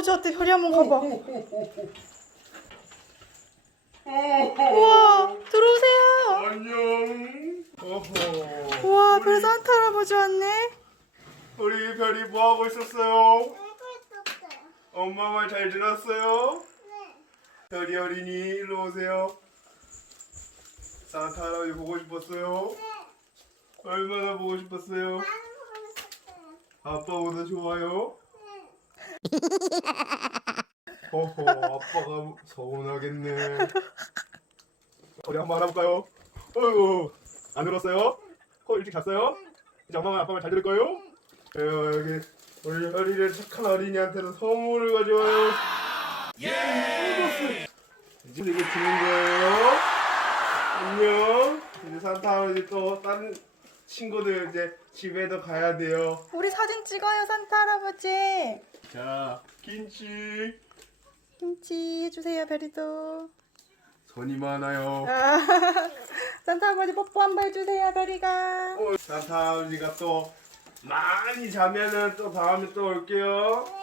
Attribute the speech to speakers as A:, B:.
A: 할아버지 어때? 별이 한번 가봐. 우와, 들어오세요.
B: 안녕. 어허.
A: 우와, 별 산타 할아버지 왔네.
B: 우리 별이 뭐 하고 있었어요? 엄마 말 잘 들었어요? 별이 어린이 일로 오세요. 산타 할아버지 보고 싶었어요? 얼마나 보고 싶었어요? 아빠보다 좋아요? 어허, 아빠가 서운하겠네. 우리 한번 알아볼까요? 어이구, 안 울었어요? 일찍 잤어요? 이제 엄마가 아빠 말 잘 들을 거예요? 여기 우리 어린이 착한 어린이한테는 선물을 가져와요. 예! 이제 이거 주는 거예요. 안녕. 이제 산타 할아버지 또 다른 친구들 이제 집에도 가야 돼요.
A: 우리 사진 찍어요, 산타 할아버지.
B: 자, 김치.
A: 김치 해주세요, 별이도.
B: 손이 많아요.
A: 아, 산타 할아버지 뽀뽀 한번 해주세요, 별이가.
B: 산타 할아버지가 또 많이 자면은 또 다음에 또 올게요.